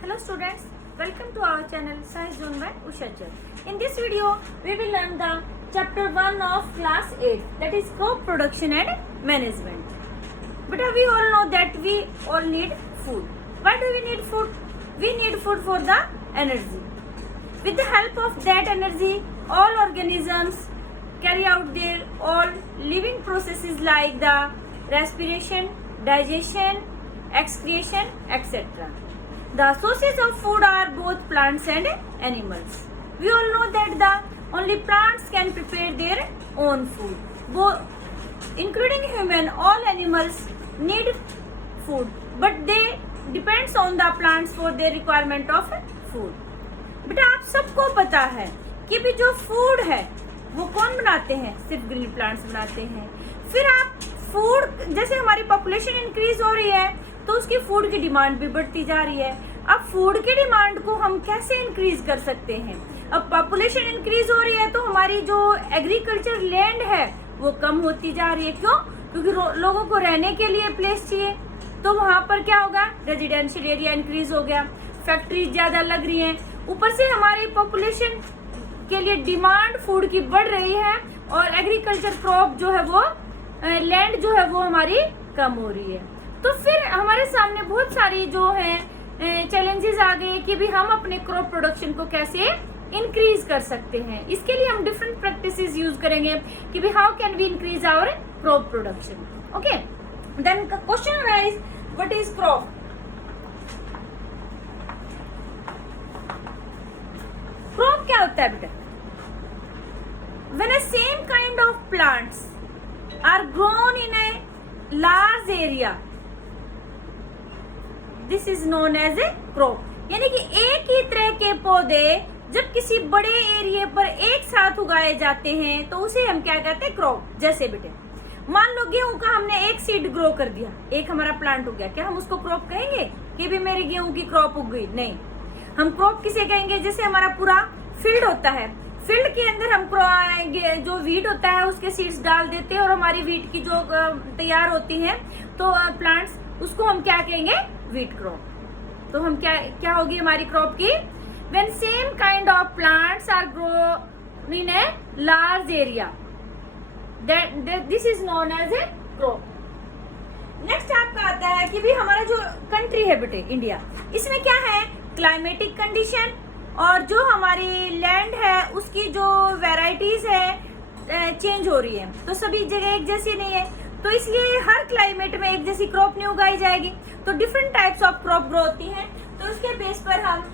Hello students, welcome to our channel Science Zone by Usha Chand. In this video, we will learn the chapter 1 of class 8, that is crop production and management. But we all know that we all need food. Why do we need food? We need food for the energy. With the help of that energy, all organisms carry out their all living processes like the respiration, digestion, excretion, etc. The sources of food are both plants and animals. We all know that the only plants can prepare their own food. Both, including human, all animals need food, but they depends on the plants for their requirement of food. बेटा आप सबको पता है कि भी जो food है वो कौन बनाते हैं? सिर्फ ग्रीन प्लांट्स बनाते हैं. फिर आप फूड, जैसे हमारी पॉपुलेशन इंक्रीज हो रही है तो उसकी फूड की डिमांड भी बढ़ती जा रही है. अब फूड की डिमांड को हम कैसे इंक्रीज कर सकते हैं? अब पॉपुलेशन इंक्रीज हो रही है तो हमारी जो एग्रीकल्चर लैंड है वो कम होती जा रही है. क्यों? क्योंकि लोगों को रहने के लिए प्लेस चाहिए. तो वहां पर क्या होगा? रेजिडेंशियल एरिया इंक्रीज हो गया, फैक्ट्रीज ज्यादा लग रही हैं, ऊपर से हमारी पॉपुलेशन के लिए डिमांड फूड की बढ़ रही है और एग्रीकल्चर क्रॉप जो है वो लैंड जो है वो हमारी कम हो रही है. तो फिर हमारे सामने बहुत सारी जो है चैलेंजेस आ गए कि भी हम अपने क्रॉप प्रोडक्शन को कैसे इंक्रीज कर सकते हैं. इसके लिए हम डिफरेंट प्रैक्टिसेस यूज करेंगे कि भी how can we increase our crop production. Okay, then question arise, what is crop? Crop क्या होता है बेटा? When a same kind of plants are grown in a large area, this is known as a crop. यानी कि एक ही तरह के पौधे जब किसी बड़े एरिया पर एक साथ उगाए जाते हैं तो उसे हम क्या कहते हैं? क्रॉप. जैसे बेटे मान लो गेहूं का हमने एक सीड ग्रो कर दिया, एक हमारा प्लांट हो गया, क्या हम उसको क्रॉप कहेंगे कि भी मेरी गेहूं की क्रॉप उग गई? नहीं. हम क्रॉप किसे कहेंगे? जैसे हमारा पूरा फील्ड होता है, फील्ड के अंदर हम जो वीट होता है उसके सीड्स डाल देते हैं और हमारी वीट की जो तैयार होती है तो प्लांट्स, उसको हम क्या कहेंगे? Wheat crop. तो हम क्या होगी हमारी क्रॉप की? When same kind of plants are grown in a large area, this is known as a crop. Next आपका आता है कि भी हमारा जो कंट्री है बेटे इंडिया, इसमें क्या है? क्लाइमेटिक कंडीशन और जो हमारी लैंड है उसकी जो वैरायटीज है चेंज हो रही है. तो सभी जगह एक जैसी नहीं है, तो इसलिए हर क्लाइमेट में एक जैसी क्रॉप नहीं उगाई जाएगी. तो different types of crop grow होती हैं. तो उसके बेस पर हम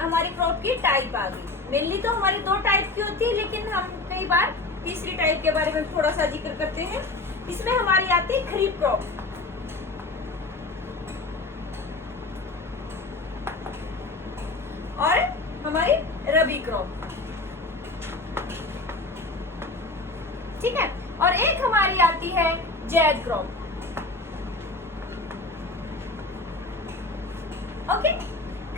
हमारी क्रॉप की टाइप आ गई. मेनली तो हमारी 2 टाइप की होती है, लेकिन हम कई बार तीसरी टाइप के बारे में थोड़ा सा जिक्र करते हैं. इसमें हमारी आती है खरीफ क्रॉप और हमारी रबी क्रॉप. ठीक है. और एक हमारी आती है जैद क्रॉप. ओके.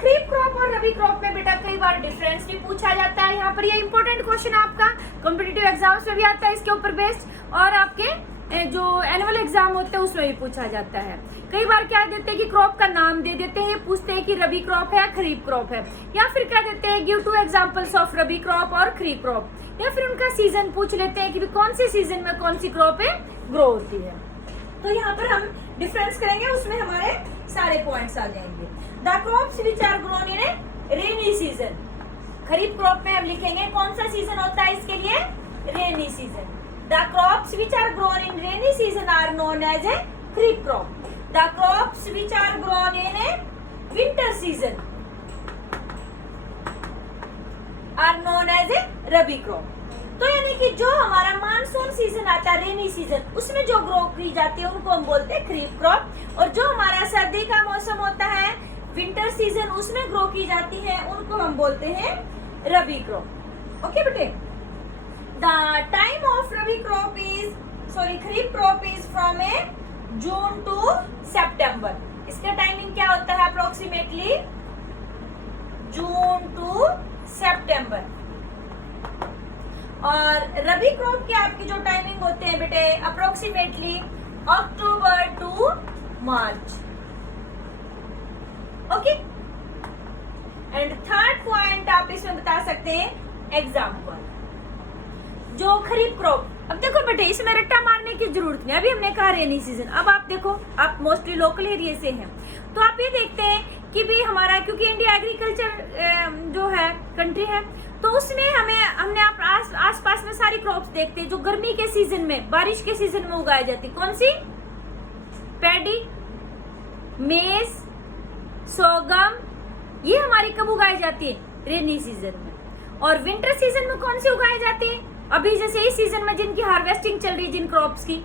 खरीफ क्रॉप और रबी क्रॉप में बेटा कई बार डिफरेंस भी पूछा जाता है. यहाँ पर ये इंपॉर्टेंट क्वेश्चन आपका कॉम्पिटिटिव एग्जाम्स में भी आता है इसके ऊपर बेस्ड, और आपके जो एनुअल एग्जाम होते हैं उसमें भी पूछा जाता है. कई बार क्या देते हैं कि क्रॉप का नाम दे देते हैं, पूछते हैं कि रबी क्रॉप है या खरीफ क्रॉप है, या फिर क्या देते हैं give 2 examples of rabi crop और खरीफ क्रॉप, या फिर उनका सीजन पूछ लेते हैं कि कौन से सीजन में कौन सी क्रॉप है ग्रो होती है. तो यहाँ पर हम डिफरेंस करेंगे, उसमें हमारे सारे पॉइंट्स आ जाएंगे. The crops which are grown in a rainy season. Kharif crop में हम लिखेंगे कौन सा सीजन होता है इसके लिए? Rainy season. The crops which are grown in rainy season are known as a kharif crop. The crops which are grown in a winter season are known as a rabi crop. तो यानी कि जो हमारा monsoon season आता है, rainy season, उसमें जो grow की जाती है उनको हम बोलते हैं खरीफ क्रॉप. और जो हमारा सर्दी का मौसम होता है, विंटर सीजन, उसमें ग्रो की जाती है, उनको हम बोलते हैं रबी क्रॉप. ओके बेटे. The time of Rabi crop kharif crop is from a June to September. इसका टाइमिंग क्या होता है? अप्रोक्सीमेटली जून टू सितंबर. और रबी क्रॉप के आपकी जो टाइमिंग होते हैं बेटे approximately October to March. Okay. And third point आप इसमें बता सकते हैं एग्जाम्पल, जो खरीफ क्रॉप। अब देखो बेटे, इसमें रट्टा मारने की जरूरत नहीं, अभी हमने कहा रेनी सीजन। अब आप देखो, आप मोस्टली लोकल एरिया से हैं, तो आप ये देखते हैं कि भी हमारा, क्योंकि इंडिया एग्रीकल्चर जो है कंट्री है, तो उसमें हमने आसपास में सारी क्रॉप्स देखते हैं जो गर्मी के सीजन में, बारिश के सीजन में उगाई जाती। कौन सी? पैडी, मेज, सोगम, ये हमारी कब उगाई जाती है? रेनी सीजन में। और विंटर सीजन में कौन सी उगाई जाती है? अभी जैसे इस सीजन में जिनकी हार्वेस्टिंग चल रही, जिन क्रॉप्स की,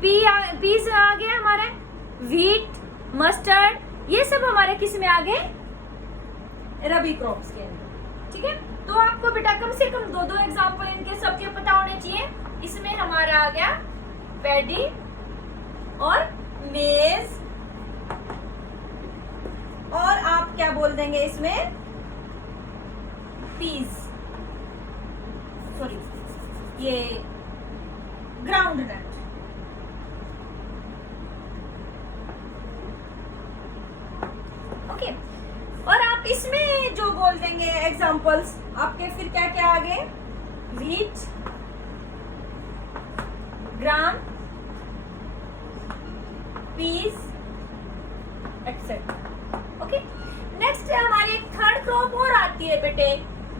पीज आ गया हमारा, व्हीट, मस्टर्ड, ये सब हमारे किस में आ गए? रबी क्रॉप्स के अंदर। ठीक है, तो आपको बेटा कम से कम दो एग्जांपल इनके सबके पता होने चाहिए। इसमें हमारा आ गया पैडी और मेज, और आप क्या बोल देंगे इसमें? पीज, सॉरी, ये ग्राउंड नट। ओके, और आप इसमें जो बोल देंगे एग्जांपल्स आपके फिर क्या क्या आ गए? व्हीट, ग्राम, पीस, एक्सेट्रा। ओके, नेक्स्ट हमारी थर्ड क्रॉप और आती है बेटे,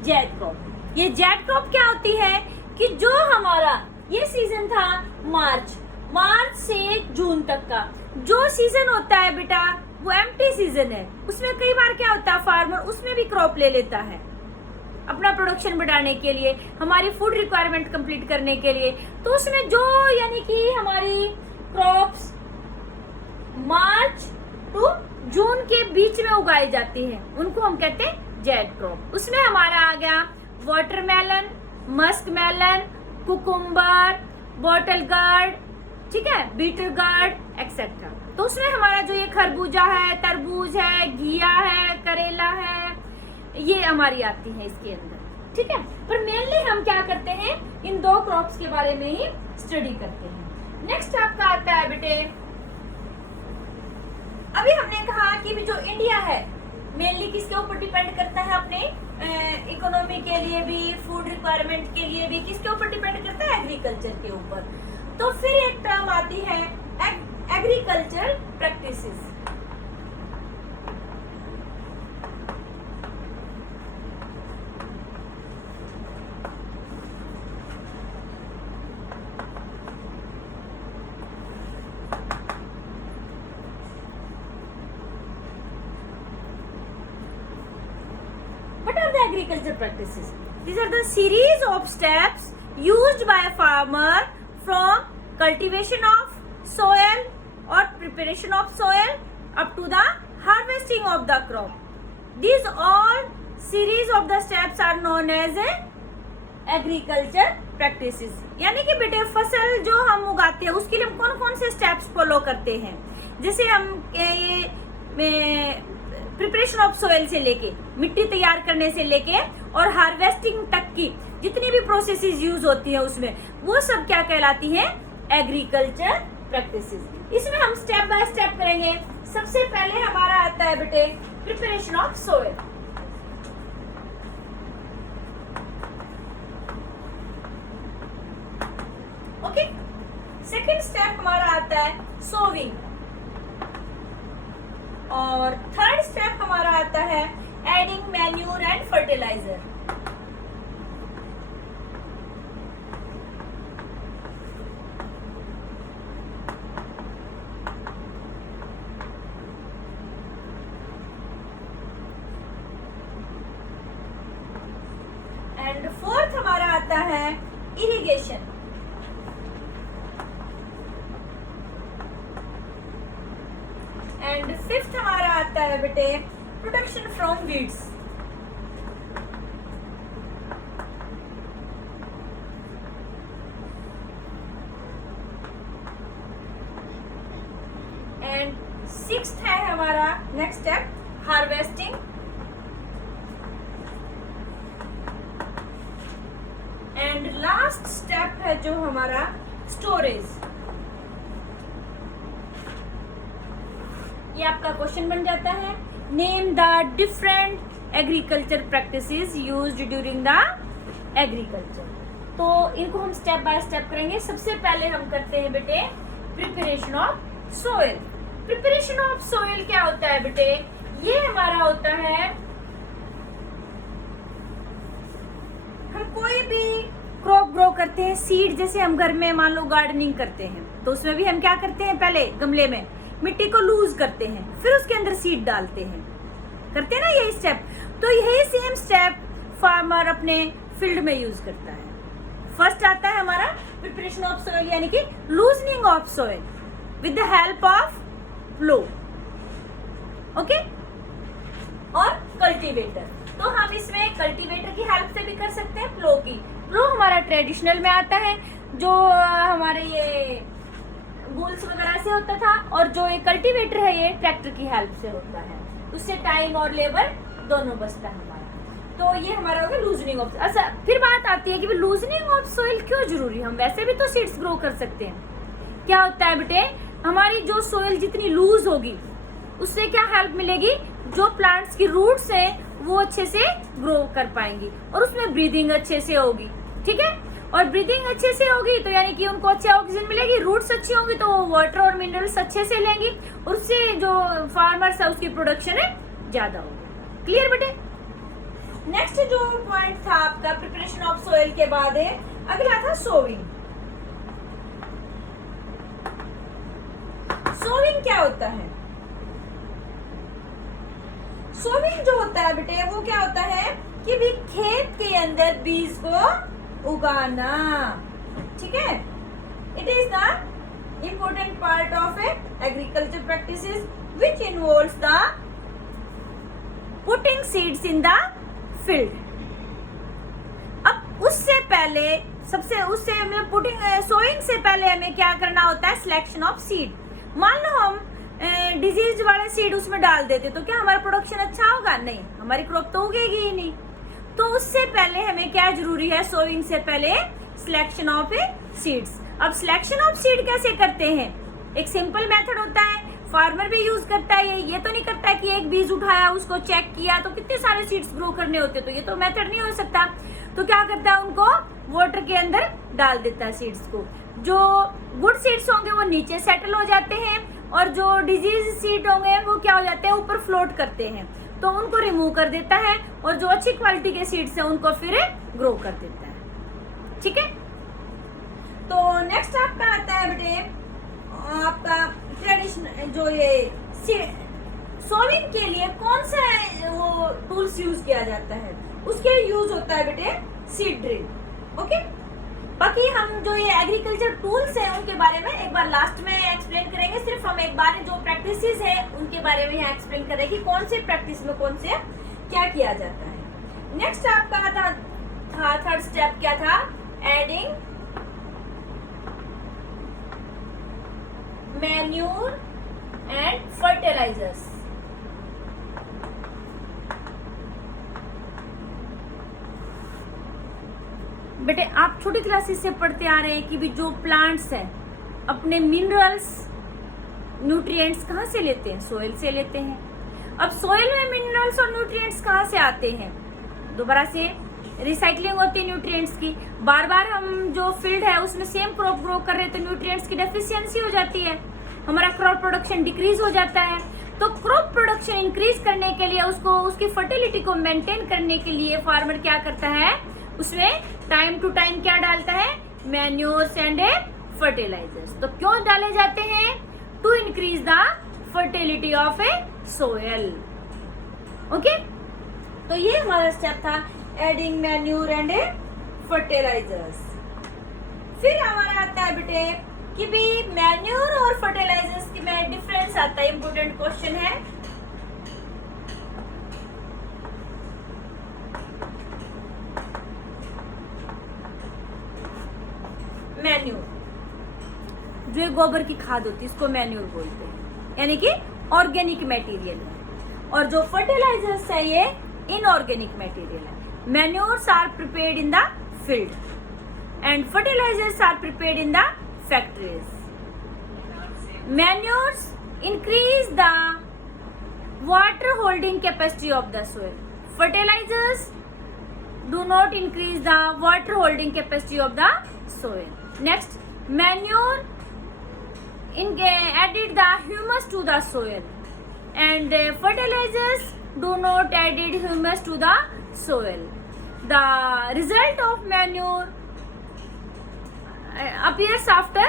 जैद क्रॉप। ये जैद क्रॉप क्या होती है कि जो हमारा ये सीजन था मार्च से जून तक का जो सीजन होता है बेटा, वो एम्प्टी सीजन है। उसमें कई बार क्या होता है, फार्मर उसमें भी क्रॉप ले लेता है अपना प्रोडक्शन बढ़ाने के लिए, हमारी फूड रिक्वायरमेंट कंप्लीट करने के लिए। तो उसमें जो यानी कि हमारी क्रॉप्स मार्च टू जून के बीच में उगाई जाती हैं, उनको हम कहते हैं जैड क्रॉप। उसमें हमारा आ गया watermelon, musk melon, cucumber, bottle gourd, ठीक है, बीटर गार्ड एक्सेट्रा। तो उसमें हमारा जो ये खरबूजा है, तरबूज है, घिया है, करेला है, ये हमारी आती है इसके अंदर। ठीक है, पर मेनली हम क्या करते हैं, इन दो क्रॉप्स के बारे में ही स्टडी करते हैं। नेक्स्ट आपका आता है बेटे, अभी हमने कहा कि जो इंडिया है मेनली किसके ऊपर डिपेंड करता है, अपने इकोनॉमी के लिए भी, फूड रिक्वायरमेंट के लिए भी किसके ऊपर डिपेंड करता है? एग्रीकल्चर के ऊपर। तो फिर एक टर्म आती है agriculture practices. What are the agriculture practices? These are the series of steps used by a farmer from cultivation of soil or preparation of soil up to the harvesting of the crop. These all series of the steps are known as agriculture practices. यानी कि बेटे फसल जो हम उगाते हैं उसके लिए हम कौन कौन से स्टेप्स फॉलो करते हैं। जैसे हम ये प्रिपरेशन ऑफ सोइल से लेके, मिट्टी तैयार करने से लेके और हार्वेस्टिंग तक की जितनी भी प्रोसेसेस यूज होती है उसमें, वो सब क्या कहलाती है? Agriculture practices. इसमें हम स्टेप बाय स्टेप करेंगे। सबसे पहले हमारा आता है बेटे preparation of soil. Okay, second step हमारा आता है सोविंग, और थर्ड स्टेप हमारा आता है adding manure and fertiliser. And fourth हमारा आता है इरिगेशन। एंड फिफ्थ हमारा आता है बेटे protection from weeds. And sixth है हमारा next step harvesting. And last step है जो हमारा स्टोरेज। ये आपका क्वेश्चन बन जाता है, name the different agriculture practices used during the agriculture. तो इनको हम स्टेप बाय स्टेप करेंगे। सबसे पहले हम करते हैं बेटे preparation of soil. Preparation of soil क्या होता है बेटे? ये हमारा होता है, हम कोई भी क्रॉप ग्रो करते हैं, सीड जैसे हम घर में मान लो गार्डनिंग करते हैं, तो उसमें भी हम क्या करते हैं, पहले गमले में मिट्टी को लूज करते हैं, फिर उसके अंदर सीड डालते हैं, करते हैं ना यही स्टेप। तो यही सेम स्टेप फार्मर अपने फील्ड में यूज करता है। फर्स्ट आता है हमारा प्रिपरेशन ऑफ सोइल, यानी कि loosening of soil with the help of plough, okay, और कल्टीवेटर। तो हम इसमें कल्टीवेटर की हेल्प से भी कर सकते हैं, प्लो की। प्लो हमारा ट्रेडिशनल में आता है, जो हमारे ये बुल्स वगैरह से होता था, और जो ये कल्टीवेटर है ये ट्रैक्टर की हेल्प से होता है। उससे टाइम और लेबर दोनों बचता है हमारा। तो ये हमारा होगा लूजनिंग ऑफ। अच्छा, फिर बात आती है कि लूजनिंग ऑफ सोइल क्यों जरूरी है? हम वैसे भी तो सीड्स ग्रो कर सकते हैं। क्या होता है बेटे, हमारी जो सोइल जितनी लूज होगी उससे क्या हेल्प मिलेगी, जो प्लांट्स की रूट्स हैं वो अच्छे से ग्रो कर पाएंगी और उसमें ब्रीदिंग अच्छे से होगी, ठीक है। और ब्रीदिंग अच्छे से होगी तो यानी कि उनको अच्छी ऑक्सीजन मिलेगी, रूट्स अच्छी होंगी तो वो वाटर और मिनरल्स अच्छे से लेंगी, और उससे जो फार्मर्स है उसकी प्रोडक्शन है ज्यादा होगी। क्लियर बेटे? नेक्स्ट जो पॉइंट था आपका प्रिपरेशन ऑफ सोइल के बाद है, अगला था सोविंग। सोविंग क्या होता है? सोविंग जो होता है बेटे वो क्या होता है कि भी खेत के अंदर बीज को उगाना, ठीक है। It is the important part of agriculture practices which involves the putting seeds in the field. अब उससे पहले मतलब पुटिंग सोइंग से पहले हमें क्या करना होता है, सिलेक्शन ऑफ सीड। मान लो हम डिजीज वाले सीड उसमें डाल देते तो क्या हमारा प्रोडक्शन अच्छा होगा? नहीं, हमारी क्रॉप तो उगेगी ही नहीं। तो उससे पहले हमें क्या जरूरी है, सोइंग से पहले सिलेक्शन ऑफ सीड्स। अब सिलेक्शन ऑफ सीड कैसे करते हैं? एक सिंपल मेथड होता है, फार्मर भी यूज करता है। ये तो नहीं करता है कि एक बीज उठाया उसको चेक किया तो कितने सारे सीड्स ग्रो करने होते, तो ये तो मेथड नहीं हो सकता। तो क्या करता है, उनको वाटर के अंदर डाल देता है सीड्स को। जो गुड सीड्स होंगे वो नीचे सेटल हो जाते हैं, और जो डिजीज सीड होंगे वो क्या हो जाते हैं, ऊपर फ्लोट करते हैं, तो उनको रिमूव कर देता है, और जो अच्छी क्वालिटी के सीड्स हैं उनको फिर ग्रो कर देता है, ठीक है। तो नेक्स्ट आपका आता है बेटे आपका ट्रेडिशनल, जो ये सोविंग के लिए कौन सा वो टूल्स यूज किया जाता है, उसके यूज होता है बेटे सीड ड्रिल, ओके। बाकी हम जो ये एग्रीकल्चर टूल्स हैं उनके बारे में एक बार लास्ट में एक्सप्लेन करेंगे। सिर्फ हम एक बार जो प्रैक्टिसेस है उनके बारे में यहाँ एक्सप्लेन करेंगे कि कौन से प्रैक्टिस में कौन से क्या किया जाता है। नेक्स्ट आपका था थर्ड स्टेप क्या था, एडिंग मैन्यूर एंड फर्टिलाइजर्स। बेटे आप छोटी क्लासेस से पढ़ते आ रहे हैं कि भी जो प्लांट्स हैं अपने मिनरल्स न्यूट्रिएंट्स कहाँ से लेते हैं, सोइल से लेते हैं। अब सोइल में मिनरल्स और न्यूट्रिएंट्स कहाँ से आते हैं, दोबारा से रिसाइकलिंग होती है न्यूट्रिएंट्स की। बार बार हम जो फील्ड है उसमें सेम क्रॉप ग्रो कर रहे हैं तो न्यूट्रिएंट्स की डेफिशिएंसी हो जाती है, हमारा क्रॉप प्रोडक्शन डिक्रीज हो जाता है। तो क्रॉप प्रोडक्शन इंक्रीज करने के लिए उसकी फर्टिलिटी को मेंटेन करने के लिए फार्मर क्या करता है, उसमें टाइम टू टाइम क्या डालता है, मैन्योर्स एंड फर्टिलाइजर्स। तो क्यों डाले जाते हैं, to increase the fertility of a soil, okay. तो ये हमारा स्टेप था एडिंग मैन्योर एंड फर्टिलाइजर्स। फिर हमारा आता है बेटे कि भी मैन्योर और फर्टिलाइजर्स की में डिफरेंस आता है, इंपोर्टेंट क्वेश्चन है। मैन्योर जो है गोबर की खाद होती है इसको मैन्योर बोलते हैं, यानी कि ऑर्गेनिक मटेरियल है। और जो फर्टिलाइजर्स है ये इनऑर्गेनिक मटेरियल है। Manures are prepared in the field and fertilisers are prepared in the factories. Manures increase the water holding capacity of the soil. Fertilizers do not increase the water holding capacity of the soil. Next, manure added the humus to the soil, and fertilizers do not added humus to the soil. The result of manure appears after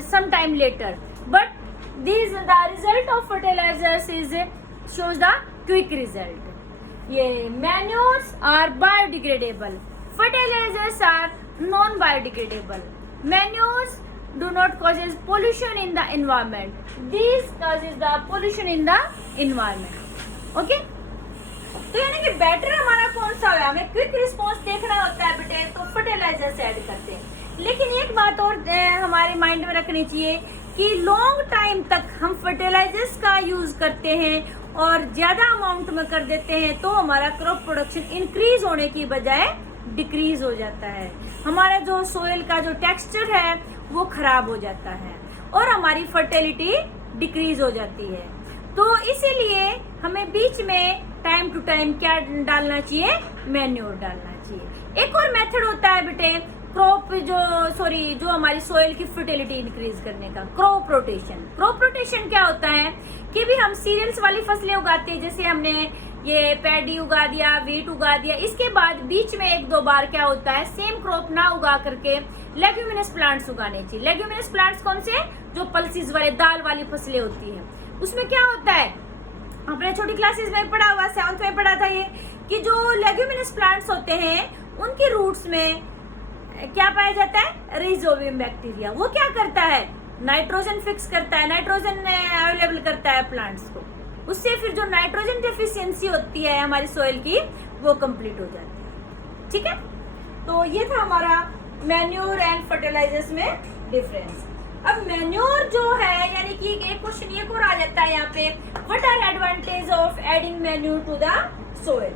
some time later, but the result of fertilizers shows the quick result. ये manures are biodegradable, fertilizers are non-biodegradable. Manures do not causes pollution in the environment. These causes the pollution in the environment. Okay? तो यानी कि better हमारा कौन सा है, हमें quick response देखना होता है बेटे, तो फर्टिलाइजर्स ऐड करते हैं। लेकिन एक बात और हमारे माइंड में रखनी चाहिए कि लॉन्ग टाइम तक हम फर्टिलाइजर्स का यूज करते हैं और ज्यादा अमाउंट में कर देते हैं तो हमारा क्रॉप प्रोडक्शन इंक्रीज होने की बजाय डिक्रीज हो जाता है। हमारा जो सोइल का जो टेक्सचर है वो खराब हो जाता है और हमारी फर्टिलिटी डिक्रीज हो जाती है। तो इसीलिए हमें बीच में टाइम टू टाइम क्या डालना चाहिए, मैन्योर डालना चाहिए। एक और मेथड होता है बेटे जो हमारी सोइल की फर्टिलिटी इंक्रीज करने का, क्रॉप रोटेशन। क्रॉप रोटेशन क्या होता है कि भी हम सीरियल्स वाली फसलें उगाते हैं, जैसे हमने ये पैडी उगा दिया, वीट उगा दिया, इसके बाद बीच में एक दो बार क्या होता है सेम क्रॉप ना उगा करके लेग्यूमिनस प्लांट्स उगाने चाहिए। लेग्यूमिनस प्लांट्स कौन से, जो पल्सेस वाले दाल वाली फसलें होती हैं। उसमें क्या होता है, आपने छोटी क्लासेस में पढ़ा हुआ, 7th में पढ़ा था ये, कि जो लेग्यूमिनस प्लांट्स होते हैं उनके रूट्स में क्या पाया जाता है, रिजोबियम बैक्टीरिया। वो क्या करता है, नाइट्रोजन फिक्स करता है, नाइट्रोजन अवेलेबल करता है प्लांट्स को। उससे फिर जो नाइट्रोजन डेफिशिएंसी होती है हमारी सॉइल की वो कंप्लीट हो जाती है। ठीक है, तो ये था हमारा मैन्योर एंड फर्टिलाइजर्स में डिफरेंस। अब मैन्योर जो है, यानी कि एक क्वेश्चन ये और आ जाता है यहाँ पे, what are advantage of adding manure to the soil.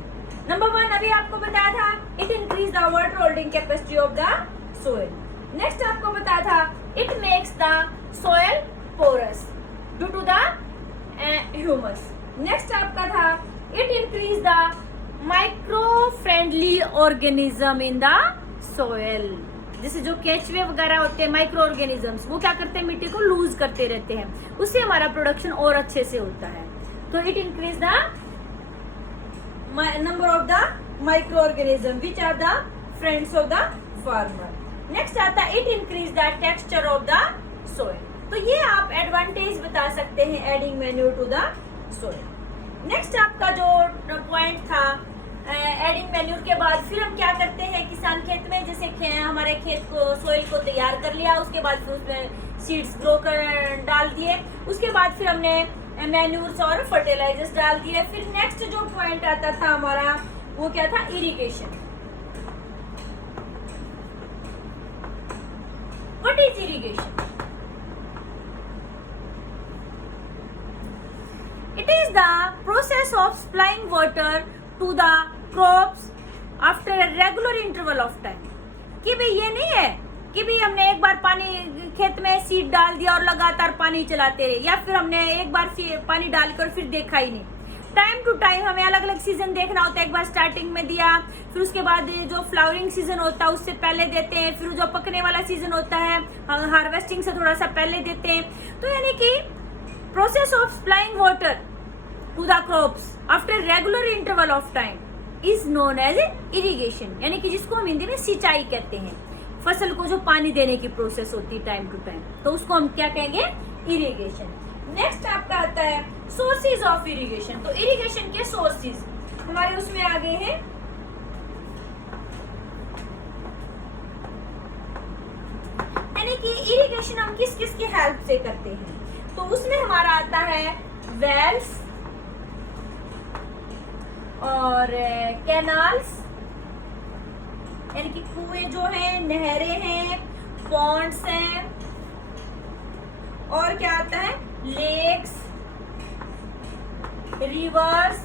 Number 1 अभी आपको बताया था, it increase the water holding capacity of the soil. Next आपको बताया था, it makes the soil porous due to the humus. Next आपका था, it increase the micro friendly organism in the soil. जैसे जो केचुए वगैरह होते हैं, माइक्रो ऑर्गेनिजम्स, वो क्या करते हैं, मिट्टी को लूज करते रहते हैं, उससे हमारा प्रोडक्शन और अच्छे से होता है। तो it increase the number of the micro organism which are the friends of the farmer. Next आता है, it increase the texture of the soil. तो ये आप एडवांटेज बता सकते हैं adding manure to the soil. Next आपका जो पॉइंट था, एडिंग मैन्योर के बाद फिर हम क्या करते हैं, किसान खेत में जैसे हमारे खेत को, सोइल को तैयार कर लिया, उसके बाद फिर उसमें सीड्स ग्रो कर डाल दिए, उसके बाद फिर हमने मैन्योर्स और फर्टिलाइजर्स डाल दिए। फिर नेक्स्ट जो पॉइंट आता था हमारा वो क्या था, irrigation. What is irrigation? It is the process of supplying water to the crops after a regular interval of time. कि भाई ये नहीं है कि भाई हमने एक बार पानी खेत में सीड डाल दिया और लगातार पानी चलाते रहे, या फिर हमने एक बार पानी डालकर फिर देखा ही नहीं। टाइम टू टाइम हमें अलग अलग सीजन देखना होता है। एक बार स्टार्टिंग में दिया, फिर उसके बाद जो फ्लावरिंग सीजन होता है उससे पहले देते हैं, फिर जो पकने वाला सीजन होता है हार्वेस्टिंग से थोड़ा सा पहले देते हैं। तो यानी कि process of supplying water to the crops after regular interval of time is known as irrigation, यानी कि जिसको हम हिंदी में सिंचाई कहते हैं। फसल को जो पानी देने की प्रोसेस होती है टाइम टू टाइम, तो उसको हम क्या कहेंगे, इरिगेशन। नेक्स्ट आपका आता है सोर्सेज ऑफ इरिगेशन। तो इरिगेशन के सोर्सेज हमारे उसमें आ गए हैं, यानी कि इरिगेशन हम किस किस की हेल्प से करते हैं। तो उसमें हमारा आता है वेल्स और कैनाल्स, यानी कि कुएं जो हैं, नहरें हैं, पॉन्ड्स हैं, और क्या आता है, लेक्स, रिवर्स,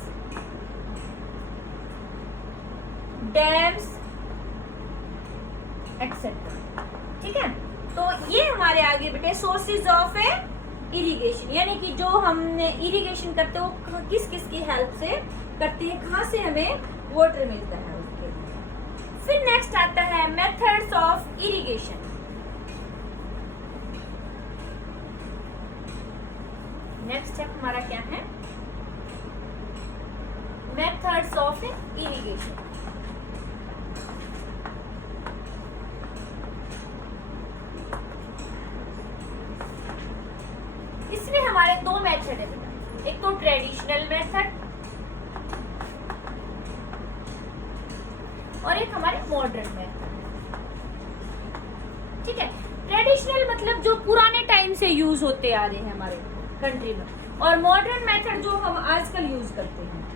डैम्स एक्सेट्रा। ठीक है, तो ये हमारे आगे बेटे सोर्सेज ऑफ इरिगेशन, यानी कि जो हमने इरिगेशन करते हैं वो किस किस की हेल्प से करते हैं, कहाँ से हमें वाटर मिलता है उसके। फिर नेक्स्ट आता है methods of irrigation. Next step हमारा क्या है, मेथड्स ऑफ इरिगेशन। इसमें हमारे दो मेथड है बेटा, एक तो ट्रेडिशनल मेथड और एक हमारे मॉडर्न मेथड। ठीक है, ट्रेडिशनल मतलब जो पुराने टाइम से यूज होते आ रहे हैं हमारे कंट्री में, और मॉडर्न मेथड जो हम आजकल यूज करते हैं।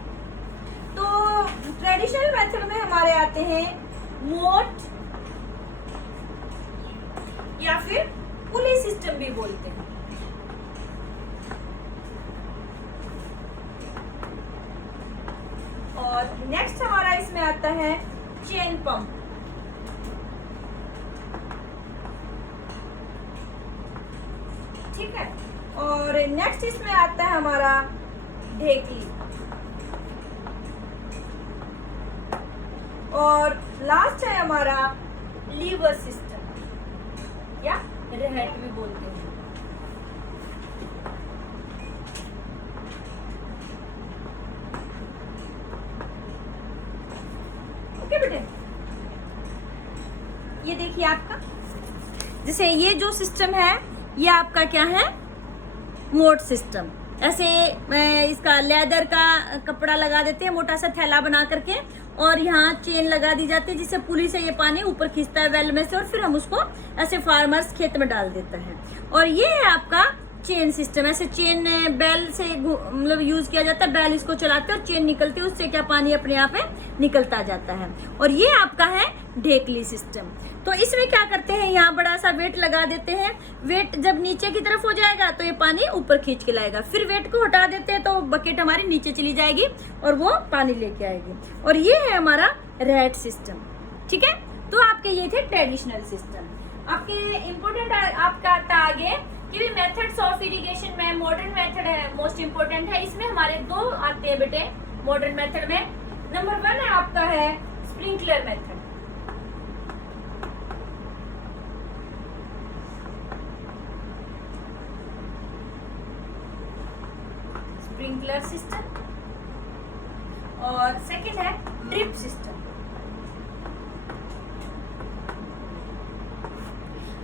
तो ट्रेडिशनल मेथड में हमारे आते हैं मोट या फिर पुली सिस्टम भी बोलते हैं। और नेक्स्ट हमारा इसमें आता है चेन पंप। ठीक है, और नेक्स्ट इसमें आता है हमारा ढेकी, और लास्ट है हमारा लीवर सिस्टम या रेहेट भी बोलते हैं। ओके बेटे, ये देखिए आपका, जैसे ये जो सिस्टम है ये आपका क्या है, मोट सिस्टम। ऐसे इसका लेदर का कपड़ा लगा देते हैं, मोटा सा थैला बना करके, और यहाँ चेन लगा दी जाती है जिससे पुली से ये पानी ऊपर खींचता है वेल में से, और फिर हम उसको ऐसे फार्मर्स खेत में डाल देता है। और ये है आपका चेन सिस्टम। ऐसे चेन बैल से मतलब यूज किया जाता है, बैल इसको चलाते हैं और चेन निकलती है, उससे क्या पानी अपने आप में निकलता जाता है। और ये आपका है ढेकली सिस्टम। तो इसमें क्या करते हैं, यहाँ बड़ा सा वेट लगा देते हैं, वेट जब नीचे की तरफ हो जाएगा तो ये पानी ऊपर खींच के लाएगा, फिर वेट को हटा देते हैं तो बकेट हमारी नीचे चली जाएगी और वो पानी लेके आएगी। और ये है हमारा रेट सिस्टम। ठीक है, तो आपके ये थे ट्रेडिशनल सिस्टम। आपके इम्पोर्टेंट आपका आता आगे कि मेथड्स ऑफ इरिगेशन में मॉडर्न मेथड है, मोस्ट इम्पोर्टेंट है। इसमें हमारे दो आते हैं बेटे मॉडर्न मेथड में। नंबर 1 है आपका है स्प्रिंकलर मेथड। स्प्रिंकलर सिस्टम, और सेकंड है ड्रिप सिस्टम।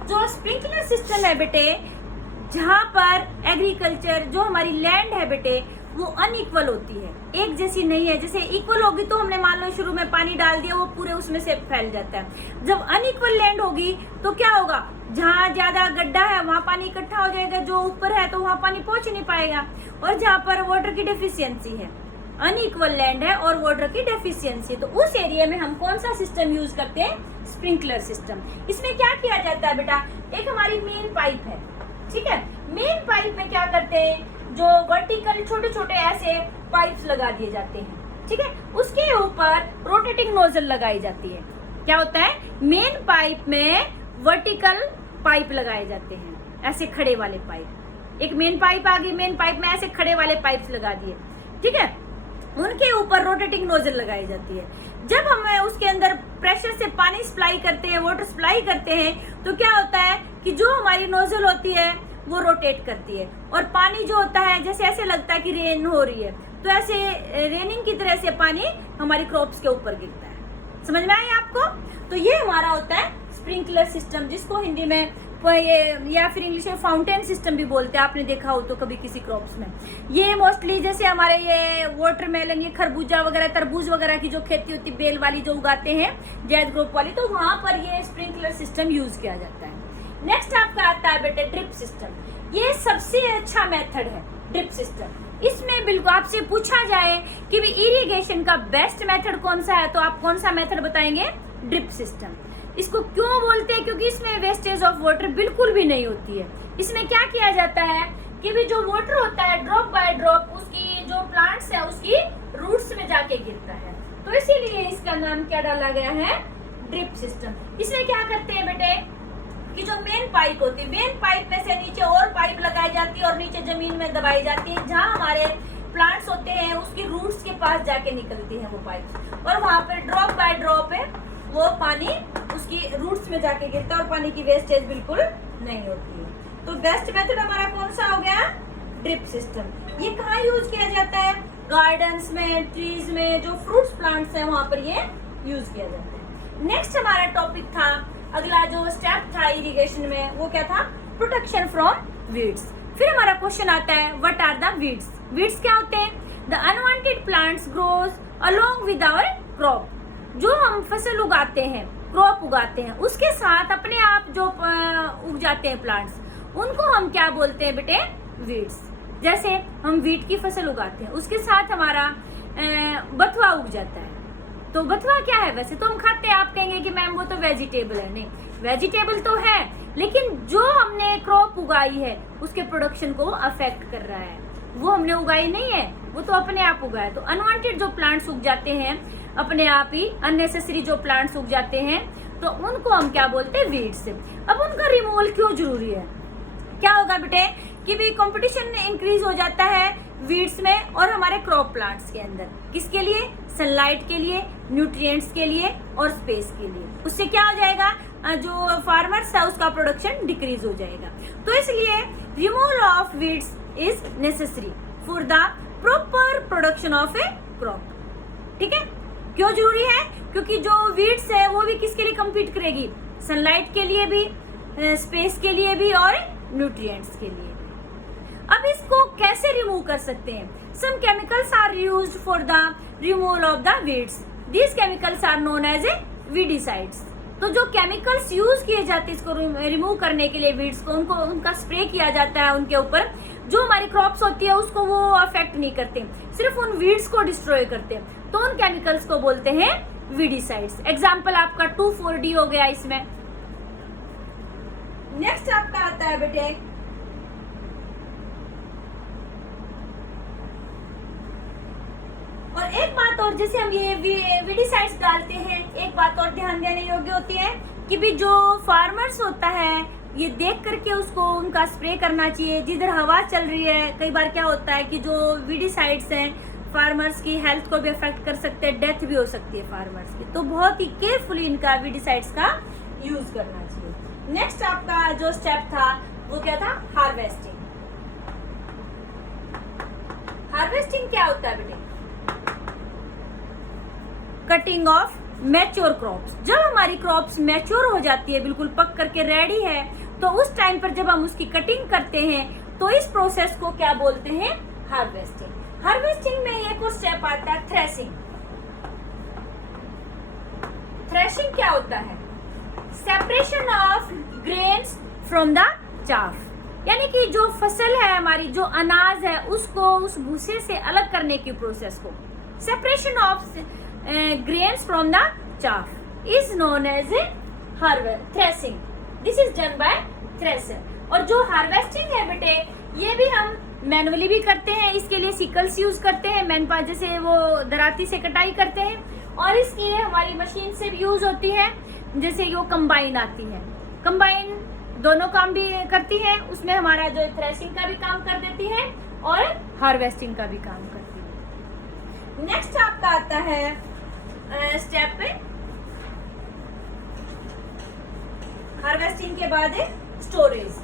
जो स्प्रिंकलर सिस्टम है बेटे, जहां पर एग्रीकल्चर जो हमारी लैंड है बेटे वो अनइक्वल होती है, एक जैसी नहीं है। जैसे इक्वल होगी तो हमने मान लो शुरू में पानी डाल दिया, वो पूरे उसमें से फैल जाता है। जब अनइक्वल लैंड होगी तो क्या होगा, जहाँ ज्यादा गड्ढा है वहां पानी इकट्ठा हो जाएगा, जो ऊपर है तो वहां पानी पहुंच नहीं पाएगा। और जहाँ पर वाटर की डेफिशिएंसी है, अनइक्वल लैंड है और वाटर की डेफिशिएंसी, तो उस एरिया में हम कौन सा सिस्टम यूज करते हैं, स्प्रिंकलर सिस्टम। इसमें क्या किया जाता है बेटा, एक हमारी मेन पाइप है। ठीक है, मेन पाइप में क्या करते हैं, जो वर्टिकल छोटे छोटे ऐसे पाइप्स लगा दिए जाते हैं। ठीक है, उसके ऊपर रोटेटिंग नोजल लगाई जाती है। क्या होता है, मेन पाइप में वर्टिकल पाइप लगाए जाते हैं, ऐसे खड़े वाले पाइप। एक मेन पाइप आ गई, मेन पाइप में ऐसे खड़े वाले पाइप्स लगा दिए। ठीक है, उनके ऊपर रोटेटिंग नोजल लगाई जाती है। जब हम उसके अंदर प्रेशर से पानी सप्लाई करते हैं, वाटर सप्लाई करते हैं, तो क्या होता है कि जो हमारी नोजल होती है वो रोटेट करती है, और पानी जो होता है जैसे ऐसे लगता है कि रेन हो रही है, तो ऐसे रेनिंग की तरह से पानी हमारी क्रॉप्स के ऊपर गिरता है। समझ में आई आपको? तो ये हमारा होता है स्प्रिंकलर सिस्टम, जिसको हिंदी में या फिर इंग्लिश में फाउंटेन सिस्टम भी बोलते हैं। आपने देखा हो तो कभी किसी क्रॉप्स में। ये मोस्टली जैसे हमारे ये वाटरमेलन, ये खरबूजा वगैरह, तरबूज वगैरह की जो खेती होती है, बेल वाली जो उगाते हैं, जैद ग्रुप वाली, तो वहां पर ये स्प्रिंकलर सिस्टम यूज किया जाता है। नेक्स्ट आपका आता है बेटे ड्रिप सिस्टम। ये सबसे अच्छा मेथड है ड्रिप सिस्टम। इसमें बिल्कुल आपसे पूछा जाए कि इरिगेशन का बेस्ट मेथड कौन सा है, तो आप कौन सा मेथड बताएंगे, ड्रिप सिस्टम। इसको क्यों बोलते हैं, क्योंकि इसमें वेस्टेज ऑफ वाटर बिल्कुल भी नहीं होती है। इसमें क्या किया जाता है कि भी जो वाटर होता है ड्रॉप बाय ड्रॉप उसकी जो प्लांट्स है उसकी रूट्स में जाके गिरता है, तो इसीलिए इसका नाम क्या डाला गया है, ड्रिप सिस्टम। इसमें क्या करते हैं बेटे कि जो मेन पाइप होती है, मेन पाइप में से नीचे और पाइप लगाई जाती है और नीचे जमीन में दबाई जाती है, जहाँ हमारे प्लांट्स होते हैं उसकी रूट्स के पास जाके निकलती है वो पाइप, और वहां पे ड्रॉप बाय ड्रॉप है वो पानी उसकी रूट्स में जाके गिरता है और पानी की वेस्टेज बिल्कुल नहीं होती है। तो बेस्ट मेथड हमारा कौन सा हो गया? Drip system. ये कहाँ यूज किया जाता है? गार्डन्स में, ट्रीज में, जो फ्रूट्स प्लांट्स हैं वहां पर ये यूज किया जाता है। नेक्स्ट हमारा टॉपिक था, अगला जो स्टेप था इरिगेशन में, वो क्या था? Protection from weeds. फिर हमारा क्वेश्चन आता है, what are the weeds? Weeds क्या होते हैं? The unwanted plants grows along with our crop. जो हम फसल उगाते हैं, क्रॉप उगाते हैं, उसके साथ अपने आप जो उग जाते हैं प्लांट्स, उनको हम क्या बोलते हैं बेटे? वीड्स। जैसे हम वीट की फसल उगाते हैं, उसके साथ हमारा बथुआ उग जाता है, तो बथुआ क्या है? वैसे तो हम खाते हैं, आप कहेंगे कि मैम वो तो वेजिटेबल है। नहीं, वेजिटेबल तो है, लेकिन जो हमने क्रॉप उगाई है उसके प्रोडक्शन को अफेक्ट कर रहा है। वो हमने उगाई नहीं है, वो तो अपने आप उगा है। तो अनवांटेड जो प्लांट्स उग जाते हैं अपने आप ही, अननेसेसरी जो प्लांट्स उग जाते हैं, तो उनको हम क्या बोलते हैं? वीड्स। अब उनका रिमूवल क्यों जरूरी है? क्या होगा बेटे कि भी कंपटीशन इंक्रीज हो जाता है वीड्स में और हमारे क्रॉप प्लांट्स के अंदर। किसके लिए? सनलाइट के लिए, न्यूट्रिएंट्स के लिए और स्पेस के लिए। उससे क्या हो जाएगा? जो फार्मर्स है उसका प्रोडक्शन डिक्रीज हो जाएगा। तो इसलिए removal of weeds is necessary for the proper production of A crop. ठीक है? क्यों जरूरी है? क्योंकि जो वीड्स है वो भी किसके लिए कम्पीट करेगी? सनलाइट के लिए भी, स्पेस के लिए भी और न्यूट्रिएंट्स के लिए। अब इसको कैसे रिमूव कर सकते हैं? Some chemicals are used for the removal of the weeds. These chemicals are known as a weedicides. तो जो केमिकल्स यूज किए जाते हैं इसको रिमूव करने के लिए वीड्स को, उनका स्प्रे किया जाता है उनके ऊपर। जो हमारी क्रॉप्स होती है उसको वो अफेक्ट नहीं करते, सिर्फ उन वीड्स को डिस्ट्रॉय करते हैं। तो उन केमिकल्स को बोलते हैं वीडिसाइड्स। एग्जाम्पल आपका 2,4-D हो गया इसमें। नेक्स्ट आपका आता है बेटे और एक बात और, जैसे हम ये वीडिसाइड्स डालते हैं, एक बात और ध्यान देने योग्य होती है कि भी जो फार्मर्स होता है ये देख करके उसको उनका स्प्रे करना चाहिए जिधर हवा चल रही है। कई बार क्या होता है कि जो वीडिसाइड्स हैं फार्मर्स की हेल्थ को भी अफेक्ट कर सकते हैं, डेथ भी हो सकती है फार्मर्स की। तो बहुत ही केयरफुली इनका वीडिसाइड्स का यूज करना चाहिए। नेक्स्ट आपका जो स्टेप था वो क्या था? हार्वेस्टिंग। हार्वेस्टिंग क्या होता है बेटे? Cutting of mature crops. जब हमारी क्रॉप्स मैच्योर हो जाती है, बिल्कुल पक करके रेडी है, तो उस टाइम पर जब हम उसकी कटिंग करते हैं तो इस प्रोसेस को क्या बोलते हैं? हार्वेस्टिंग। हार्वेस्टिंग में एक और स्टेप आता है थ्रेशिंग। थ्रेशिंग क्या होता है? Separation of grains from the chaff. यानी कि जो फसल है हमारी, जो अनाज है, उसको उस भूसे से अलग करने की प्रोसेस को separation of grains from the chaff is known as a threshing. This is done by thresher. और जो हार्वेस्टिंग है बेटे ये भी हम मैनुअली भी करते हैं। इसके लिए सिकल्स यूज करते हैं, मैन पावर जैसे वो दराती से कटाई करते हैं, और इसके हमारी मशीन से भी यूज होती है, जैसे वो कंबाइन आती है। कंबाइन दोनों काम भी करती है, उसमें हमारा जो थ्रेशिंग का भी काम कर देती है और हार्वेस्टिंग का भी काम करती है। नेक्स्ट आपका आता है स्टेप पे हार्वेस्टिंग के बाद है स्टोरेज।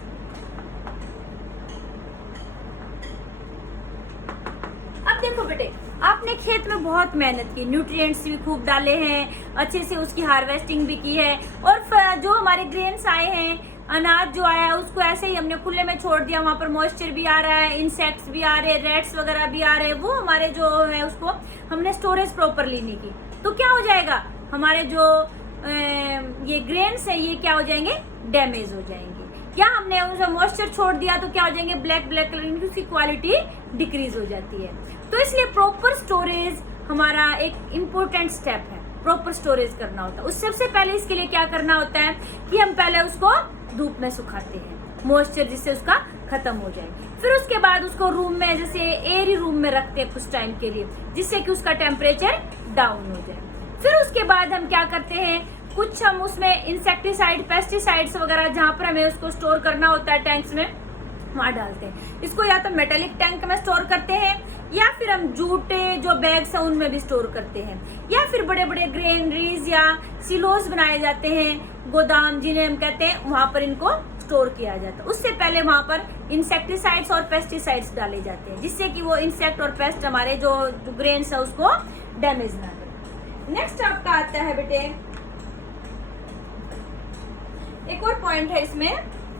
अब देखो बेटे, आपने खेत में बहुत मेहनत की, न्यूट्रिएंट्स भी खूब डाले हैं, अच्छे से उसकी हार्वेस्टिंग भी की है, और जो हमारे ग्रेन्स आए हैं, अनाज जो आया है उसको ऐसे ही हमने खुले में छोड़ दिया, वहां पर मॉइस्चर भी आ रहा है, इंसेक्ट्स भी आ रहे हैं, रेट्स वगैरह भी आ रहे हैं, वो हमारे जो है उसको हमने स्टोरेज प्रॉपरली नहीं की, तो क्या हो जाएगा? हमारे जो ये ग्रेन्स है ये क्या हो जाएंगे? डैमेज हो जाएंगे। या हमने उसमें मॉइस्चर छोड़ दिया तो क्या हो जाएंगे? ब्लैक ब्लैक कलर की, उसकी क्वालिटी डिक्रीज हो जाती है। तो इसलिए प्रॉपर स्टोरेज हमारा एक इम्पोर्टेंट स्टेप है, प्रॉपर स्टोरेज करना होता है। उस सबसे पहले इसके लिए क्या करना होता है कि हम पहले उसको धूप में सुखाते हैं, मॉइस्चर जिससे उसका खत्म हो जाए। फिर उसके बाद उसको रूम में, जैसे एयर रूम में रखते हैं कुछ टाइम के लिए, जिससे कि उसका टेम्परेचर डाउन हो जाए। फिर उसके बाद हम क्या करते हैं कुछ हम उसमें इंसेक्टिसाइड, पेस्टिसाइड्स वगैरह जहाँ पर हमें उसको स्टोर करना होता है टैंक्स में, वहां डालते हैं। इसको या तो मेटेलिक टैंक में स्टोर करते हैं, या फिर हम जूटे जो बैग्स हैं उनमें भी स्टोर करते हैं, या फिर बड़े बड़े ग्रेनरीज या सिलोस बनाए जाते हैं, गोदाम जिन्हें हम कहते हैं, वहां पर इनको स्टोर किया जाता है। उससे पहले वहां पर इंसेक्टिसाइड्स और पेस्टिसाइड्स डाले जाते हैं, जिससे कि वो इंसेक्ट और पेस्ट हमारे जो ग्रेन्स है उसको डैमेज ना करें। नेक्स्ट आपका आता है बेटे, एक और पॉइंट है इसमें,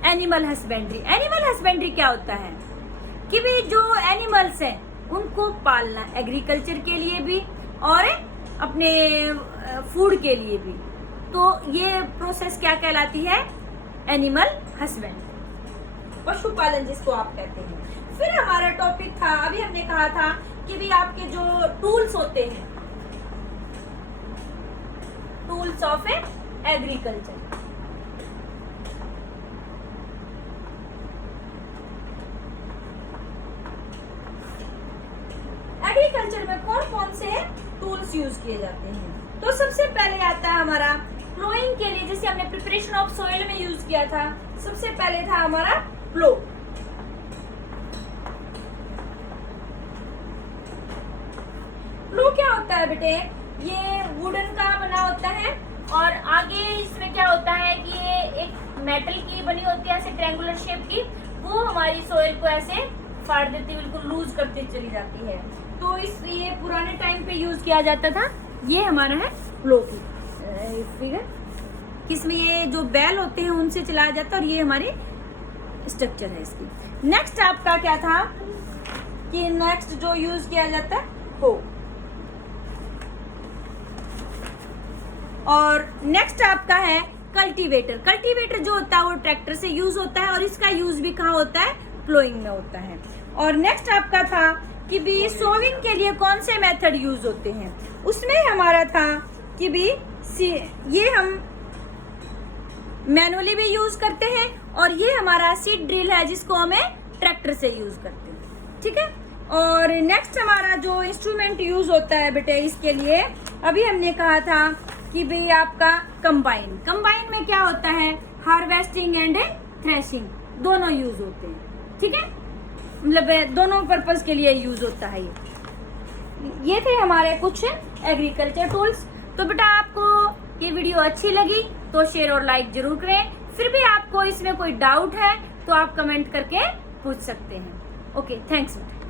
एनिमल हस्बेंड्री। एनिमल हस्बेंड्री क्या होता है कि भी जो एनिमल्स हैं उनको पालना, एग्रीकल्चर के लिए भी और अपने फूड के लिए भी। तो ये प्रोसेस क्या कहलाती है? एनिमल हस्बेंड्री, पशुपालन जिसको आप कहते हैं। फिर हमारा टॉपिक था, अभी हमने कहा था कि भी आपके जो टूल्स होते हैं, टूल्स ऑफ एग्रीकल्चर। एग्रीकल्चर में कौन कौन से टूल्स यूज किए जाते हैं? तो सबसे पहले आता है हमारा प्लोइंग के लिए, जैसे हमने प्रिपरेशन ऑफ सोइल में यूज किया था, सबसे पहले था हमारा प्लो। प्लो क्या होता है बेटे? ये वुडन का बना होता है और आगे इसमें क्या होता है कि ये एक मेटल की बनी होती है ऐसे ट्रायंगुलर शेप की, वो हमारी सोइल को ऐसे फाड़ देती, बिल्कुल लूज करते चली जाती है। तो इसलिए पुराने टाइम पे यूज किया जाता था। ये हमारा है प्लो की फिगर, किसमें ये जो बैल होते हैं उनसे चलाया जाता है, और ये हमारी स्ट्रक्चर है इसकी। नेक्स्ट आपका क्या था कि नेक्स्ट जो यूज किया जाता है हो, और नेक्स्ट आपका है कल्टीवेटर। कल्टीवेटर जो होता है वो ट्रैक्टर से यूज होता है, और इसका यूज भी कहाँ होता है? प्लोइंग में होता है। और नेक्स्ट आपका था कि भी सोविंग के लिए कौन से मेथड यूज होते हैं? उसमें हमारा था कि भी ये हम मैनुअली भी यूज करते हैं, और ये हमारा सीड ड्रिल है जिसको हमें ट्रैक्टर से यूज करते हैं, ठीक है। और नेक्स्ट हमारा जो इंस्ट्रूमेंट यूज होता है बेटे इसके लिए, अभी हमने कहा था कि भाई आपका कंबाइन। कंबाइन में क्या होता है? हार्वेस्टिंग एंड थ्रेशिंग दोनों यूज होते हैं, ठीक है, मतलब दोनों पर्पस के लिए यूज होता है ये थे हमारे कुछ एग्रीकल्चर टूल्स। तो बेटा आपको ये वीडियो अच्छी लगी तो शेयर और लाइक जरूर करें। फिर भी आपको इसमें कोई डाउट है तो आप कमेंट करके पूछ सकते हैं। ओके, थैंक्स बेटा।